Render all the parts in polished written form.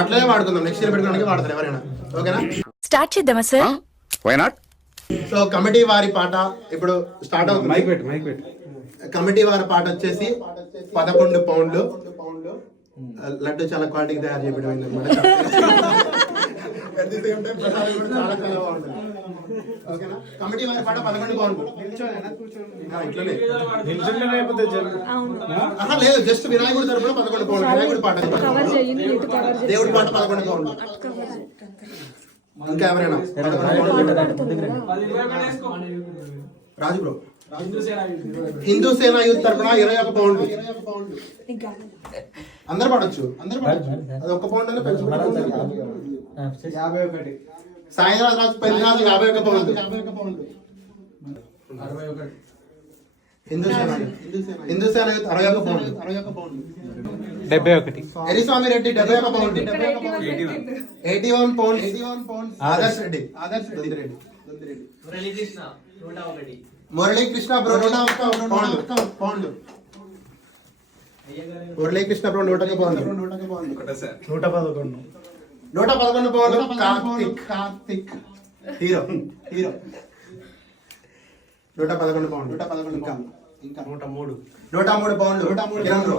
అట్లనే వాడుకుందాం, next year పెట్టుకోవడానికి వాడతారు ఎవరైనా. ఓకేనా, స్టార్ట్ చేద్దామా sir? Why not? So committee వారి పాట ఇప్పుడు స్టార్ట్ అవుతుంది. కమిటీ వారి పాట వచ్చేసి 11 పౌండ్లు. లడ్డు చాలా క్వాలిటీకి తయారు చేయబడింది అనమాట. చాలా చాలా బాగుంటుంది. ఓకేనా, కమిటీ వారి పాట 11 పౌండ్లు. ఇట్లనే లేదు, జస్ట్ వినాయకుడి తరపున 11 పౌండ్లు. వినాయకుడి పాట, దేవుడి పాట 11 పౌండ్లు. ఇంకా ఎవరైనా? రాజు బ్రో, హిందూ సేన యూత్ తరపున 21 పౌండ్లు. అందరు పడవచ్చు, అది 1 పౌండ్ అని పెంచుకుంటారు. 51. సాయిరాజ్ రాజు పెళ్ళినాథ్ 51 పౌండ్లు. హిందూ సేన యూత్ 61 పౌండ్లు. 71. ఎరిస్వామి రెడ్డి 71 పౌండ్లు. 81 పౌండ్స్. ఆదర్శ్ రెడ్డి, మురళీకృష్ణ బ్రో 101 పౌండ్లు. మురళీకృష్ణ బ్రో 101 పౌండ్లు. 111 పౌండ్లు. కార్తిక్ హీరో 111 పౌండ్లు. ఇంకా 103 పౌండ్లు. కిరణ్ బ్రో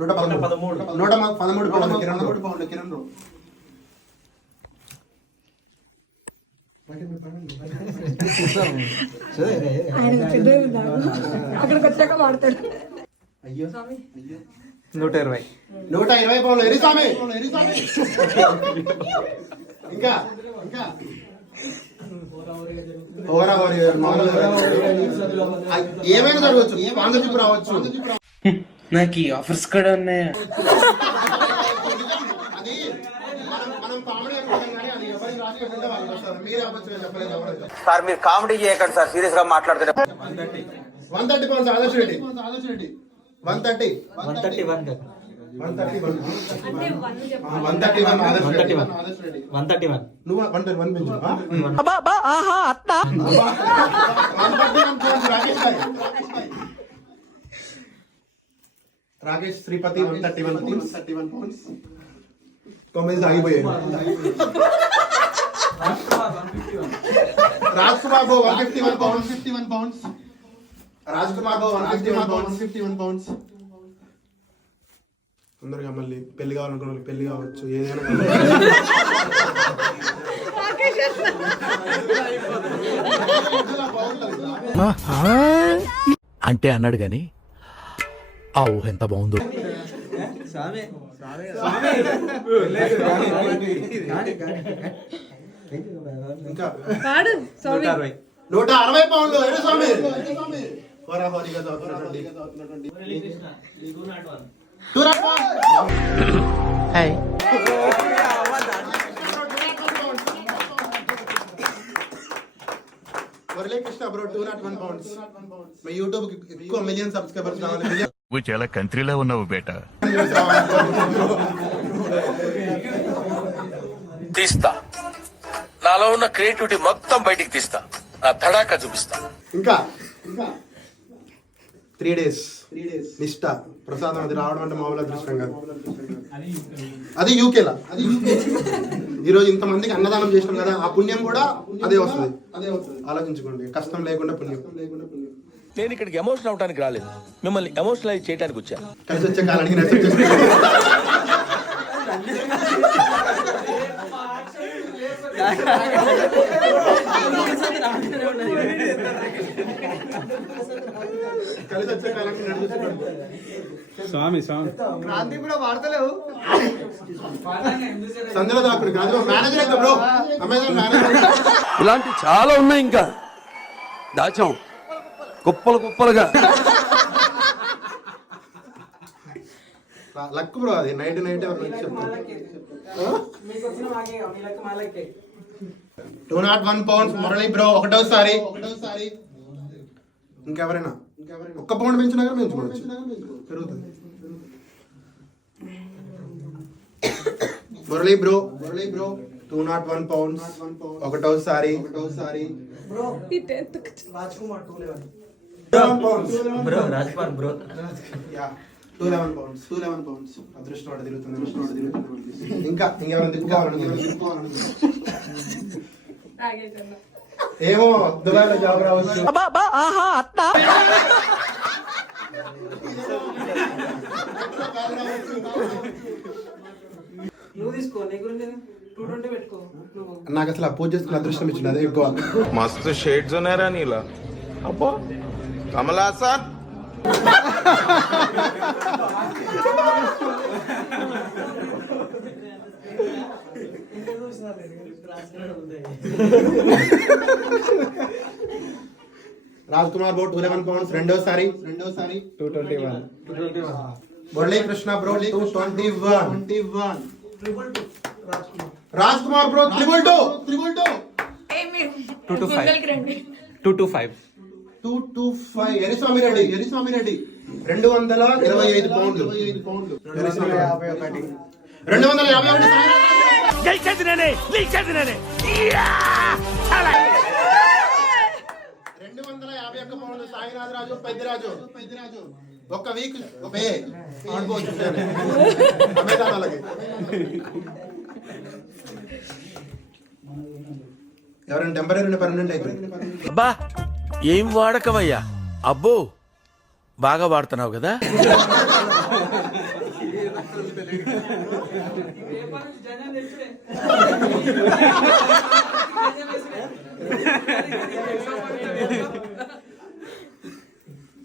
113 పౌండ్లు. కిరణ్ బ్రో అక్కడికి వచ్చాక వాడతాడు. 120 పౌండ్లు. ఎరిస్వామి. ఇంకా ఏమైనా జరగవచ్చు, స్పాన్సర్షిప్ రావచ్చు. నాకు ఈ ఆఫర్స్ కూడా ఉన్నాయా? అది మనం కామెడీ అనుకుంటాం కానీ అది ఎవరికి రాసిపెట్టుంటే వాళ్ళు వస్తారు. మీరే అవ్వచ్చు, చెప్పలేదు ఎవరైతే. సార్ మీరు కామెడీ చేయకండి సార్, సీరియస్ గా మాట్లాడుతున్నారు. 130 పౌండ్స్. ఆదర్శ్ రెడ్డి 130. 131. 131. నువ్వు 131 పెంచు. 131 రాకేష్ శ్రీపతి 131 పౌండ్స్. కామెంట్స్ ఆగిపోయాయి. రాజ్ కుమార్ బాబు 151 పౌండ్స్. రాజ్ కుమార్ బాబు 151 పౌండ్స్. తొందరగా మళ్ళీ పెళ్లి కావాలనుకున్న వాళ్ళకి పెళ్లి కావచ్చు, ఏదైనా అంటే అన్నాడు గాని ఆ ఊహ ఎంత బాగుందో. ఇంకా 160 పౌండ్లు. స్వామి హోరాహోరీగా చదువుతున్నటువంటి మురళీకృష్ణ బ్రో 201 పౌండ్స్. మా యూట్యూబ్ కి ఎక్కువ మిలియన్ సబ్స్క్రైబర్స్ కావాలి. నువ్వు చాలా కంట్రీలో ఉన్నావు బేటా. తీస్తా, నాలో ఉన్న క్రియేటివిటీ మొత్తం బయటికి తీస్తా, నా తడాక చూపిస్తా. ఇంకా 3 days నిష్ట ప్రసాదం. అది రావడం అంటే మామూలు అదృష్టం కాదు. అది యూకేలా. ఈరోజు ఇంతమందికి అన్నదానం చేసినాం కదా, ఆ పుణ్యం కూడా అదే వస్తుంది. ఆలోచించుకోండి, కష్టం లేకుండా పుణ్యం. నేను ఇక్కడికి ఎమోషనల్ అవడానికి రాలేదు, మిమ్మల్ని ఎమోషనలైజ్ చేయడానికి వచ్చా. కలిసి వచ్చే కాలానికి నష్టం చేస్తాను. కలిసి వచ్చే కాలానికి స్వామి క్రాంతి కూడా వాడతలేవు. సంజన దాకుడు మేనేజర్ అయితే బ్రో, అమెజాన్ మేనేజర్. ఇలాంటి చాలా ఉన్నాయి, ఇంకా దాచాం కుప్పలుగా. లక్ బ్రో, అది నైట్ ఎవరు చెప్తారు. 201 పౌండ్స్. మురళి బ్రో 1సారి. ఇంకెవరైనా 1 పౌండ్ పెంచినా కానీ పెంచుకోవచ్చు, పెరుగుతుంది. Murali bro 201 pounds. 1సారి. 211 pounds. 211 pounds. అదృష్టం వాడు తిరుగుతుంది. ఇంకా ఇంకెవరైనా తిప్పుకోవాలనుకుంటున్నారు? ఏమో దుబాయ్లో జాబ్ రావచ్చు. నువ్వు తీసుకో, నీ గురించి 220 పెట్టుకో నువ్వు. నాకు అసలు ఆ పూజ చేసుకున్న అదృష్టం ఇచ్చింది, అదే ఎక్కువ. मस्त शेड्स होणार नीला अप्पा कमल हासन రాజ్ కుమార్ బ్రో 211 pounds రెండోసారి 221. మురళీ కృష్ణ బ్రో 221. రాజ్ కుమార్ బ్రో 222. 225 ఎరిస్వామి రెడ్డి 225 పౌండ్లు. 251 పౌండ్లు సాయినాథ్ రాజు పెద్దిరాజు. ఒక్క వీక్ ఆడుకోవచ్చు అమెజానాలకి. ఎవరైనా టెంపరీ పర్మనెంట్ అయిపోయింది. అబ్బా ఏం వాడకవయ్యా, అబ్బో బాగా వాడుతున్నావు కదా.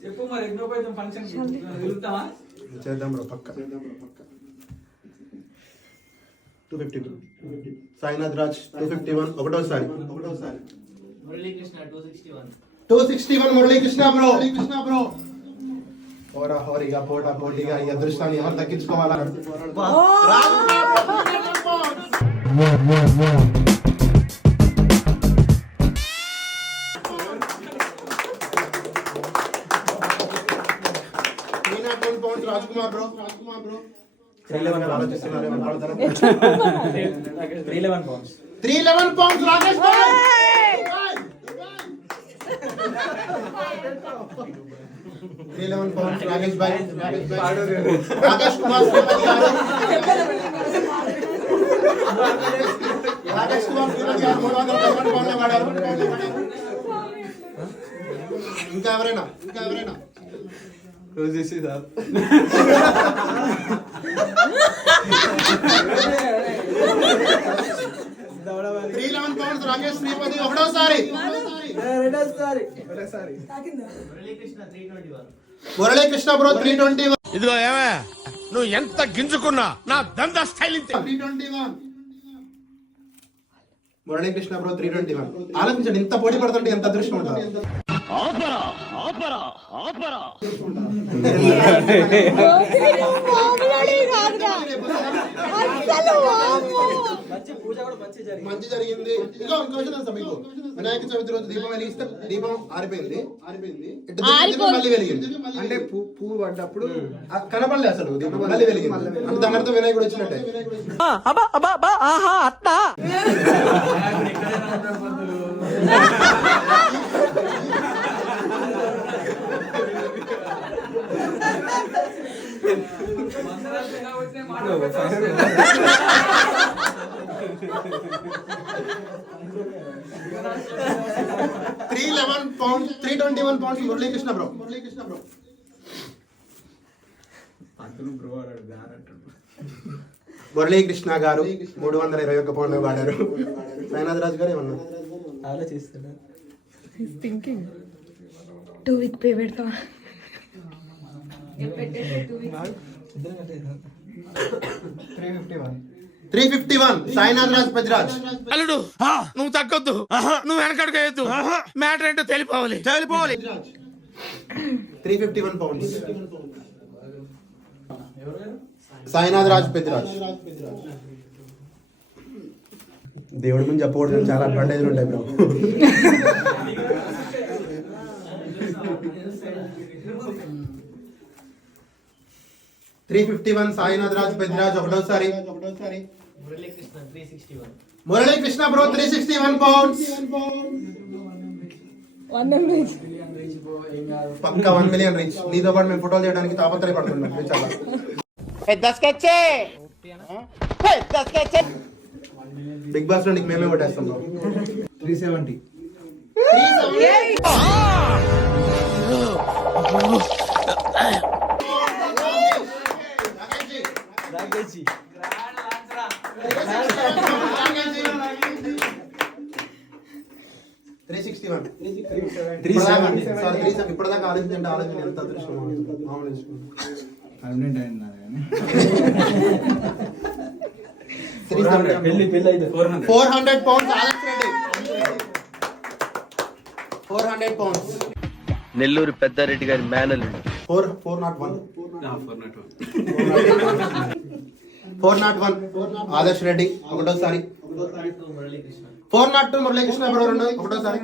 చెప్పు మరి ఎన్నో పోయిన ఫంక్షన్ వెళ్తావా? చేద్దాం బ్రో పక్క. 252 సాయినాథ్ రాజ్ 251 ఒకటోసారి. మురళీకృష్ణ 261. 261 మురళీకృష్ణ బ్రో. హోరా హోరీగా పోటా పోటీగా ఈ అదృష్టాన్ని ఎవరు దక్కించుకోవాలా? Raj Kumar bro 311 pounds. 311 pounds Rakesh bhai. 311 pounds Rakesh bhai. Rakesh Kumar Sripathi garu. Rakesh Kumar Sripathi గారు 311 pounds వాడారు. ఇంకా ఎవరైనా రోజు చేసి సార్ 311 pounds రాకేష్ శ్రీపతి ఒకటోసారి. మురళీ కృష్ణ బ్రో 321. ఇదిగో ఏమే నువ్వు ఎంత గింజుకున్నా నా దందా స్టైల్ ఇంతే. 321 మురళీ కృష్ణ బ్రో 321. ఆలోచించండి, ఇంత పోటీ పడుతుంటే ఎంత అదృష్టం ఉంటుంది. మంచి జరిగింది. ఇంకో విషయం తెలుసా మీకు? వినాయక చవితి రోజు దీపం వెలిగిస్తే దీపం ఆరిపోయింది. మళ్ళీ వెలిగింది. అంటే పువ్వు పడ్డప్పుడు కనపడలే అసలు దీపం మళ్ళీ వెలిగింది. అంటే దాని అర్థం వినాయకుడు వచ్చినట్టే. £321 మురళీకృష్ణ బ్రో. మురళీకృష్ణ గారు 321 పౌండ్లు వాడారు. సాయినాథ్ రాజు గారు ఏమన్నా ఆలోచిస్తున్నా. థింకింగ్ 2 week pay పెడతావా? 351 సాయినాథ్ రాజ్ పెద్దిరాజ్. అల్లుడు నువ్వు తగ్గొద్దు, నువ్వు వెనకడుగు, మ్యాటర్ ఏంటో తెలిపోవాలి. 351 pounds సాయినాథ్ రాజ్ పెద్దిరాజ్. దేవుడి ముందు చెప్పకూడదు, చాలా అడ్వాంటేజ్లు ఉంటాయి బ్రో. $351 సాయినాథ్ రాజ్ పెద్దిరాజ్ ఒకటోసారి. Murali Krishna bro 361 pounds. పక్కా 1 మిలియన్ రీచ్. నీతో పాటు మేము ఫోటోలు చేయడానికి తాపత్రయపడుతున్నాం చాలా. బిగ్ బాస్ లో నీకు మేమే కొట్టేస్తాం bro. 370. ఇప్పటిదాకా ఆలోచించండి ఎంత అదృష్టం. నెల్లూరు పెద్దారెడ్డి గారి మేనల్ 401 ఆదర్శ్ రెడ్డి ఒకటోసారి. 402 మురళీకృష్ణ బ్రో ఒకటోసారి.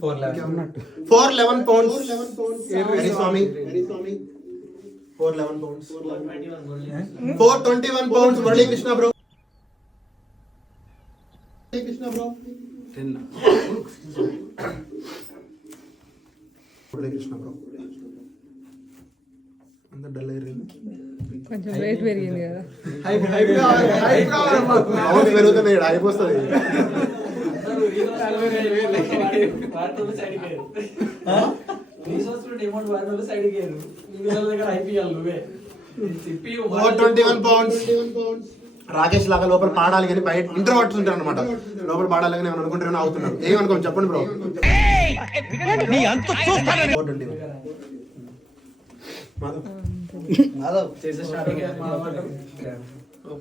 411 పౌండ్స్ స్వామి. 411 pounds. 421 pounds Muralikrishna bro. Muralikrishna bro అంత డల్ అయ్యారు. కొంచెం వెయిట్ పెరిగింది కదా. పెరుగుతుంది అయిపోతుంది. రాకేష్ లాగా లోపల పాడాలి కానీ బయట ఇంటర్ పట్టుకుంటారు అనమాట. లోపల పాడాలి కానీ ఏమైనా అనుకుంటారని అవుతున్నారు. ఏమనుకోండి చెప్పండి బ్రో.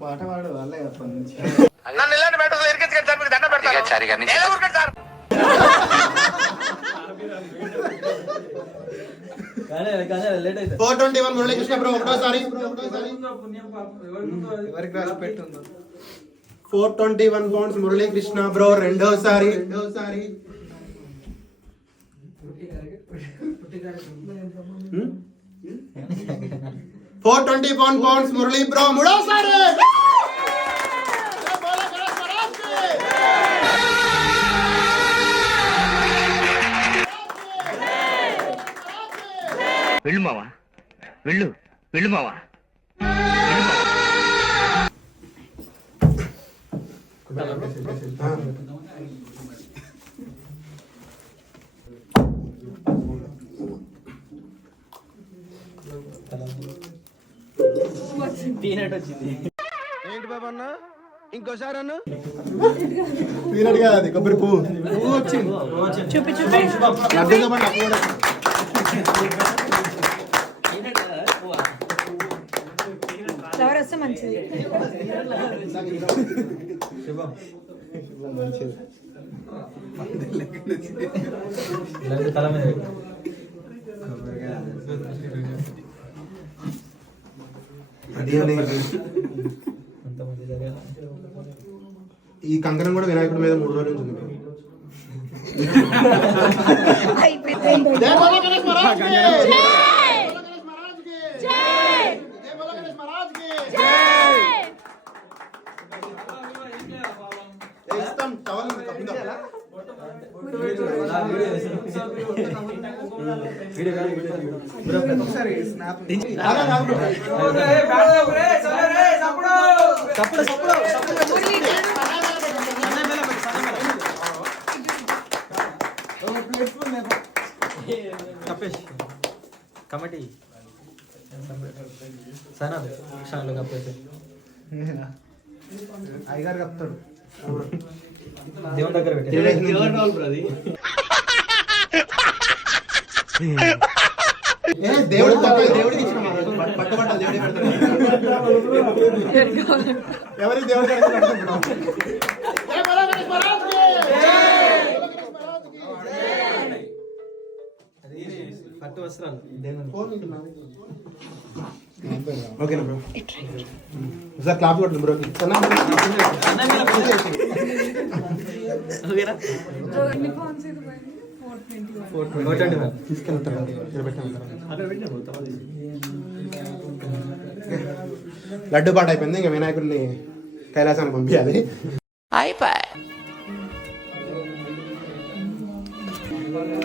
పాట పాడు వాళ్ళే నన్ను ఇలాంటి మ్యాటర్స్ ఎరికించుకొని సార్ మీకు దండం పెడతాను. సార్ 421 మురళీకృష్ణ బ్రో ఒకటోసారి. 421 పౌండ్స్ మురళీకృష్ణ బ్రో రెండోసారి. 421 పౌండ్స్ మురళీ బ్రో మూడోసారి. వెళ్ళు మావా, వెళ్ళు వెళ్ళు మావా. ఏంటి బాబా అన్న ఇంకోసారి అన్న పీనట్ కాదు అది కొబ్బరి పువ్వు. చూపి ఫ్లవర్ వస్తే మంచిది. ఈ కంకణం కూడా వినాయకుడి మీద 3 రోజుల నుంచి ఉంది. కమిటీ సనా షాన్లో కప్పేసి అయ్యగారు కప్తాడు దేవుని దగ్గర పెట్టి దేవుడు దేవుడికి ఇచ్చిన పట్టుబట్టాలి దేవుడి పెడతాడు. ఎవరికి దేవుడి పట్టు వస్త్రాలు ఓకేనా బ్రో. సార్ క్లాప్ కొట్టండి బ్రో. లడ్డు పాట అయిపోయింది. ఇంకా వినాయకుడిని కైలాసానికి పంపించాలి. బాగా